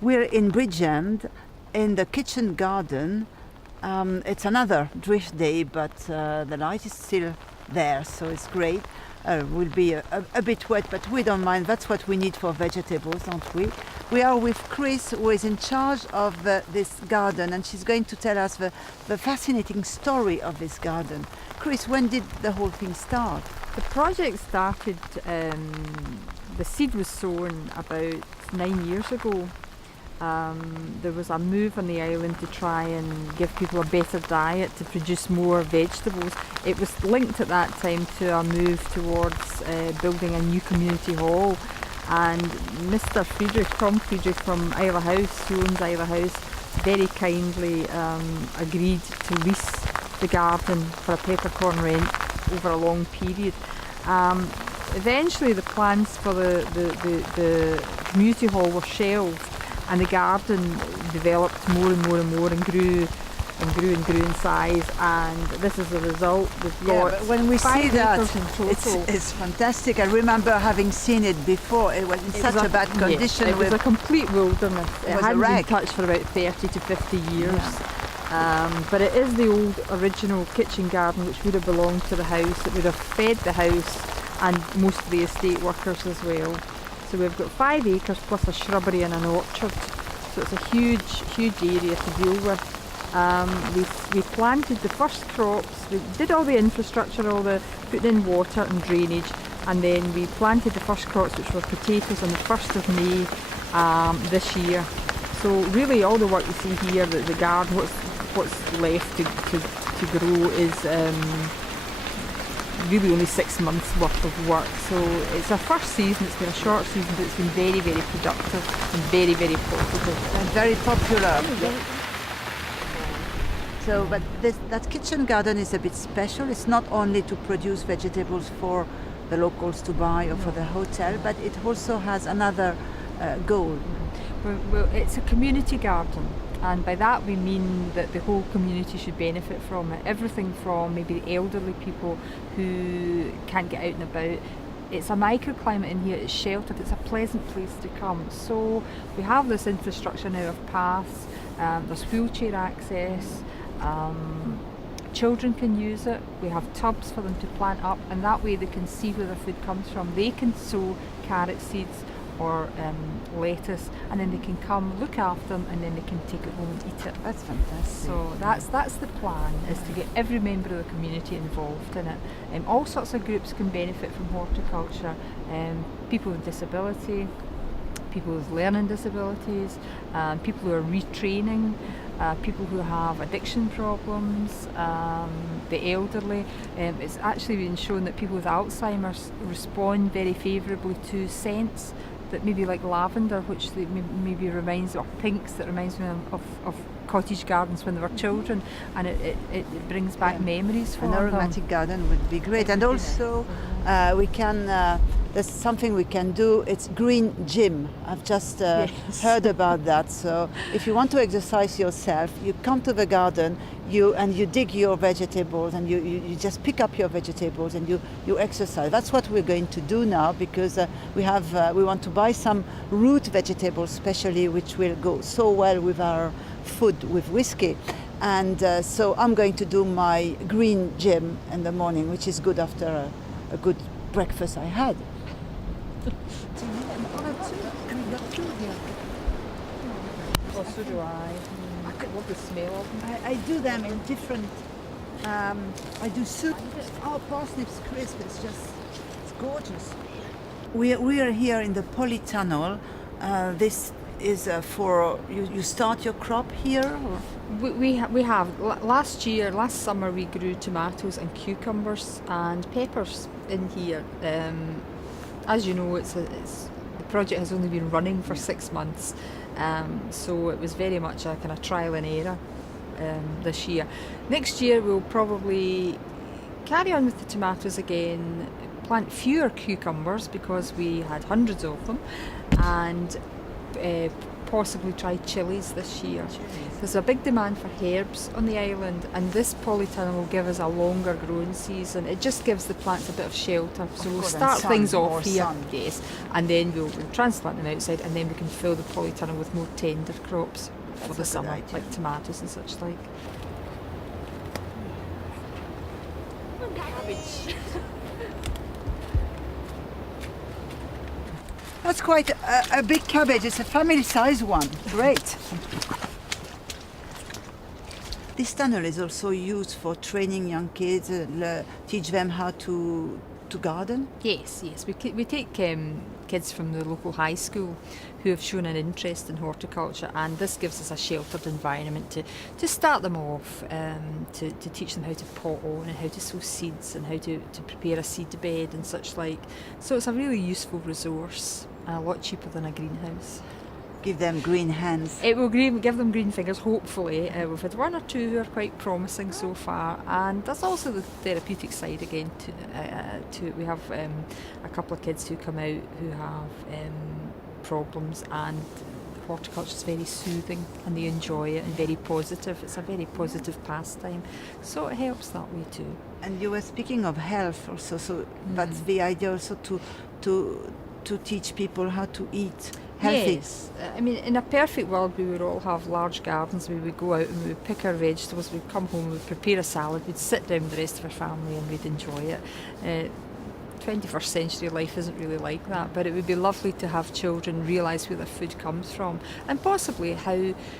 We're in Bridgend, in the kitchen garden. It's another drift day, but the light is still there, so it's great. Will be a bit wet, but we don't mind. That's what we need for vegetables, don't we? We are with Chris, who is in charge of this garden, and she's going to tell us the fascinating story of this garden. Chris, when did the whole thing start? The project started, the seed was sown about 9 years ago. There was a move on the island to try and give people a better diet, to produce more vegetables. It was linked at that time to a move towards building a new community hall, and Mr. Tom Friedrich from Islay House, who owns Islay House, very kindly agreed to lease the garden for a peppercorn rent over a long period. Eventually the plans for the community hall were shelved, and the garden developed more and more and more, and grew in size, and this is the result. We've got but when we see 5 that, acres in total. it's fantastic. I remember having seen it before. It was in such a bad condition. It was a complete wilderness. It was a hadn't been wreck. touched for about 30 to 50 years. But it is the old original kitchen garden which would have belonged to the house. It would have fed the house and most of the estate workers as well. So we've got 5 acres plus a shrubbery and an orchard. So it's a huge area to deal with. We planted the first crops, we did all the infrastructure, all the putting in water and drainage, and then we planted the first crops, which were potatoes, on the 1st of May this year. So really all the work you see here, the garden, what's left to grow is really only 6 months worth of work. So it's our first season, it's been a short season, but it's been very, very productive and very, very positive. And very popular. So, but that kitchen garden is a bit special. It's not only to produce vegetables for the locals to buy or for the hotel, but it also has another goal. Well, it's a community garden, and by that we mean that the whole community should benefit from it. Everything from maybe the elderly people who can't get out and about. It's a microclimate in here, it's sheltered, it's a pleasant place to come. So we have this infrastructure now of paths, there's wheelchair access, children can use it, we have tubs for them to plant up, and that way they can see where their food comes from. They can sow carrot seeds or lettuce, and then they can come look after them, and then they can take it home and eat it. That's fantastic. So that's the plan, is to get every member of the community involved in it. All sorts of groups can benefit from horticulture. People with disability, people with learning disabilities, people who are retraining, people who have addiction problems, the elderly. It's actually been shown that people with Alzheimer's respond very favourably to scents that maybe like lavender, which maybe reminds, or pinks, that reminds them of cottage gardens when they were children, and it brings back memories for an them. aromatic garden would be great. And also we can there's something we can do. It's green gym. I've just heard about that. So if you want to exercise yourself, you come to the garden, you dig your vegetables, and you just pick up your vegetables and you exercise. That's what we're going to do now, because we want to buy some root vegetables, especially, which will go so well with our food, with Whisky. And so I'm going to do my green gym in the morning, which is good after a good breakfast I had. Oh, so do I. I love the smell of them. I do them in different, I do soup. Oh, parsnips crisp, it's gorgeous. We are here in the polytunnel. This is for, you start your crop here? Or? We have. Last summer we grew tomatoes and cucumbers and peppers in here. As you know, the project has only been running for 6 months, so it was very much a kind of trial and error this year. Next year we'll probably carry on with the tomatoes again, plant fewer cucumbers because we had hundreds of them, and possibly try chilies this year. There's a big demand for herbs on the island, and this polytunnel will give us a longer growing season. It just gives the plants a bit of shelter. So we'll start things off here, yes, and then we'll transplant them outside, and then we can fill the polytunnel with more tender crops for the summer, like tomatoes and such like. Cabbage. That's quite a big cabbage. It's a family-sized one. Great. This tunnel is also used for training young kids, teach them how to garden. Yes. We take kids from the local high school who have shown an interest in horticulture, and this gives us a sheltered environment to start them off, to teach them how to pot on and how to sow seeds and how to prepare a seed bed and such like. So it's a really useful resource, and a lot cheaper than a greenhouse. Give them green hands. It will give them green fingers, hopefully. We've had one or two who are quite promising so far, and there's also the therapeutic side again. We have a couple of kids who come out who have problems, and horticulture is very soothing and they enjoy it, and very positive. It's a very positive pastime, so it helps that way too. And you were speaking of health also, so that's the idea also to teach people how to eat healthy. Yes, I mean, in a perfect world we would all have large gardens. We would go out and we would pick our vegetables, we'd come home, we'd prepare a salad, we'd sit down with the rest of our family and we'd enjoy it. 21st century life isn't really like that, but it would be lovely to have children realise where their food comes from, and possibly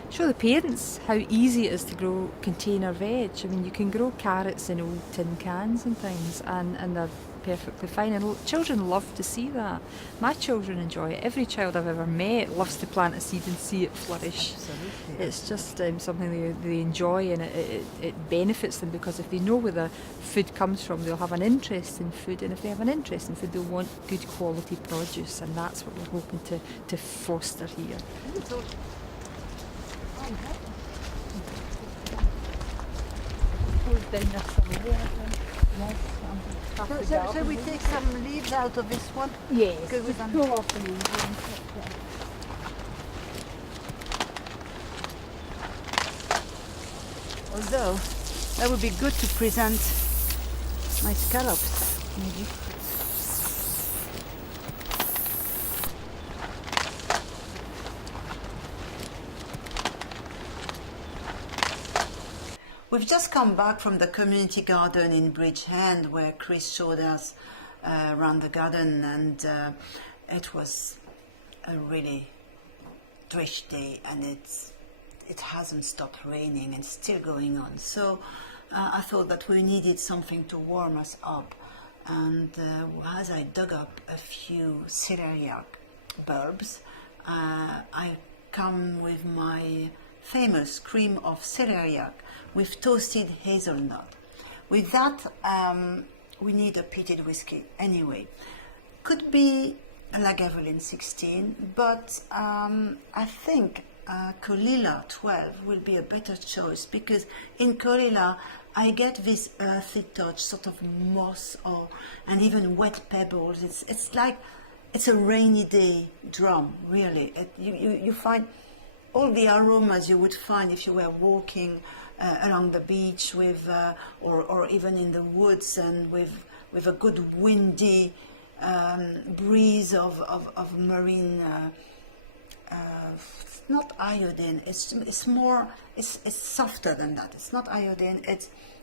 show the parents how easy it is to grow container veg. I mean, you can grow carrots in old tin cans and things, and they're perfectly fine, and children love to see that. My children enjoy it. Every child I've ever met loves to plant a seed and see it flourish. Absolutely. It's just something they enjoy, and it benefits them, because if they know where the food comes from, they'll have an interest in food, and if they have an interest in food, they'll want good quality produce, and that's what we're hoping to foster here. So we take some leaves out of this one? Yes. Because we can pull off the leaves. Although that would be good to present my scallops, maybe. We've just come back from the community garden in Bridgend, where Chris showed us around the garden, and it was a really dreary day, and it hasn't stopped raining and still going on. So I thought that we needed something to warm us up, and as I dug up a few Celeraic bulbs, I come with my famous cream of Celeraic with toasted hazelnut. With that, we need a peated whiskey anyway. Could be a Lagavulin 16, but I think Caol Ila 12 will be a better choice, because in Caol Ila I get this earthy touch, sort of moss and even wet pebbles. It's like it's a rainy day drum, really. You find all the aromas you would find if you were walking along the beach with, or even in the woods, and with a good windy breeze of marine. It's not iodine. It's more. It's softer than that. It's not iodine.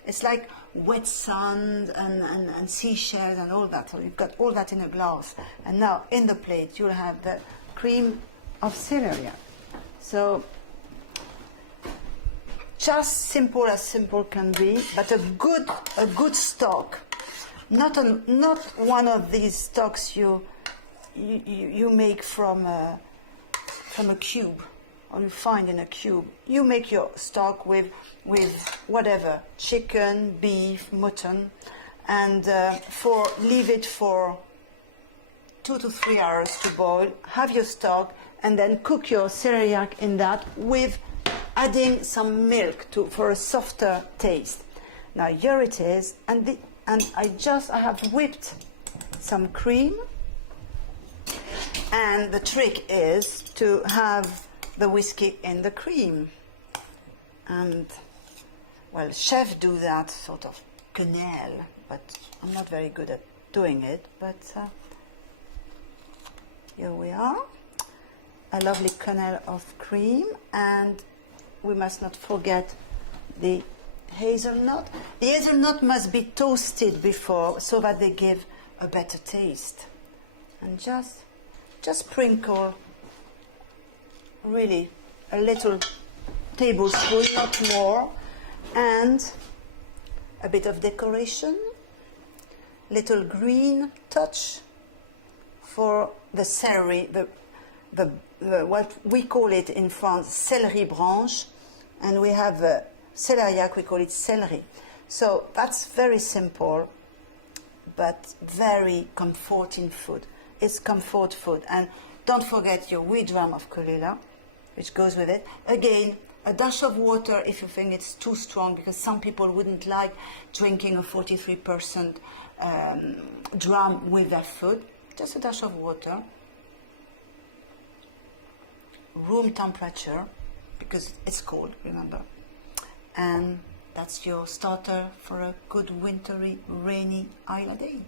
It's like wet sand and seashells and all that. So you've got all that in a glass, and now in the plate you'll have the cream of Celeraic. So just simple as simple can be, but a good stock, not one of these stocks you make from a cube, or you find in a cube. You make your stock with whatever, chicken, beef, mutton, and leave it for 2 to 3 hours to boil. Have your stock, and then cook your Celeraic in that, with adding some milk for a softer taste. Now here it is, and I have whipped some cream, and the trick is to have the whiskey in the cream. And, well, chefs do that sort of quenelle, but I'm not very good at doing it. But here we are, a lovely quenelle of cream, and we must not forget the hazelnut. The hazelnut must be toasted before so that they give a better taste. And just sprinkle really a little tablespoon, not more, and a bit of decoration, little green touch for the celery, the what we call it in France celery branche, and we have Celeraic, we call it celery. So that's very simple, but very comforting food. It's comfort food. And don't forget your wee dram of Caol Ila, which goes with it. Again, a dash of water if you think it's too strong, because some people wouldn't like drinking a 43% dram with their food. Just a dash of water. Room temperature, because it's cold, remember. And that's your starter for a good wintry, rainy Islay day.